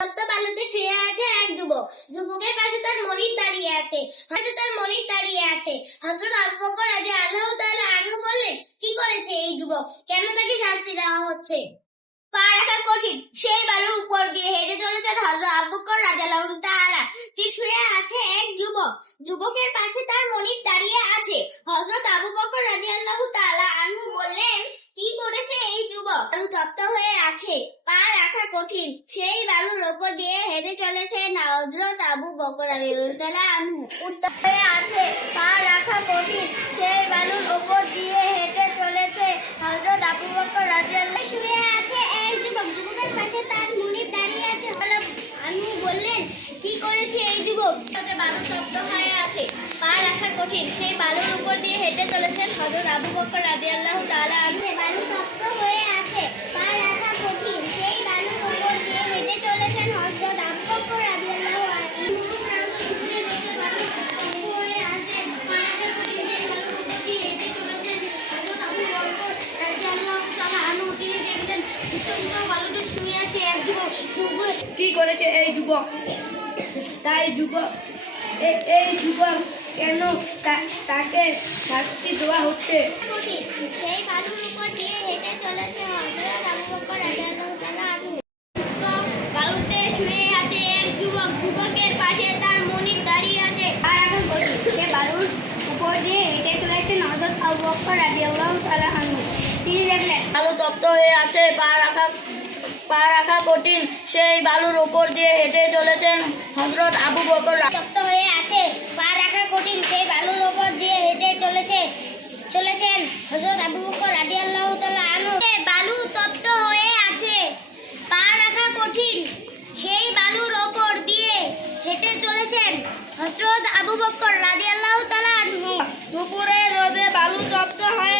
তপ্ত বালুতে শুয়ে আছে এক যুবক। যুবকের পাশে তার মনিব দাঁড়িয়ে আছে। হযরত আবু বকর রাদিয়াল্লাহু তাআলা আনহু বললেন, কি করেছে এই যুবক? কেন তাকে শাস্তি দেওয়া হচ্ছে? পা রাখা কঠিন সেই বালুর উপর দিয়ে হেঁটে চলেছেন হযরত আবু বকর রাদিয়াল্লাহু তাআলা। তিনি শুয়ে আছে এক যুবক। যুবকের পাশে তার মনিব দাঁড়িয়ে আছে। হযরত আবু বকর রাদিয়াল্লাহু তাআলা আনহু বললেন, কি করেছে এই যুবক? বালু তপ্ত হয়ে আছে, পা রাখা কঠিন সেই বালুর উপর দিয়ে হেঁটে চলেছেন হযরত আবু বকর রাদিয়াল্লাহু তাআলা আনহু। উত্তর হয়ে আছে, পা রাখা কঠিন সেই বালুর উপর দিয়ে হেঁটে চলেছে হযরত আবু বকর রাদিয়াল্লাহু। শুয়ে আছে এক যুবক। যুবকের পাশে তার মনিব দাঁড়িয়ে আছে। আনহু বললেন, কি করেছে এই যুবক? বালু তপ্ত হয়ে আছে, পা রাখা কঠিন সেই বালুর উপর দিয়ে হেঁটে চলেছেন হযরত আবু বকর রাদিয়াল্লাহু তাআলা আনহু। বালু তপ্ত হয়ে আছে, পা রাখা কঠিন সেই বালুর উপর দিয়ে হেঁটে চলেছেন হযরত আবু বকর রাদিয়াল্লাহু আনহু। তিনি দেখলেন বালুতে শুয়ে আছে এক যুবক। কি করেছে এই যুবক? এই যুবক কেন তাকে শাস্তি দেওয়া হচ্ছে? সেই বালুর উপর দিয়ে হেঁটে চলেছে হযরত আবু বকর রাদিয়াল্লাহু তাআলা আনহু। তো বালুতে শুয়ে আছে এক যুবক। যুবকের পাশে তার মনিব দাঁড়িয়ে আছে। আর এখন বলি, সে বালুর উপর দিয়ে হেঁটে চলেছেন হযরত আবু বকর রাদিয়াল্লাহু তাআলা আনহু। তিনি দেখলেন বালু তপ্ত হয়ে আছে, পা রাখা কঠিন সেই বালুর উপর দিয়ে হেঁটে চলেছেন হযরত আবু বকর। তপ্ত হয়ে আছে, পা রাখা কঠিন সেই বালুর উপর দিয়ে হেঁটে চলেছেন হযরত আবু বকর রাদিয়াল্লাহু তাআলা আনহু। বালু তপ্ত হয়ে আছে, পা রাখা কঠিন সেই বালুর উপর দিয়ে হেঁটে চলেছেন হযরত আবু বকর রাদিয়াল্লাহু তাআলা আনহু। দুপুরে রোদে বালু তপ্ত হয়ে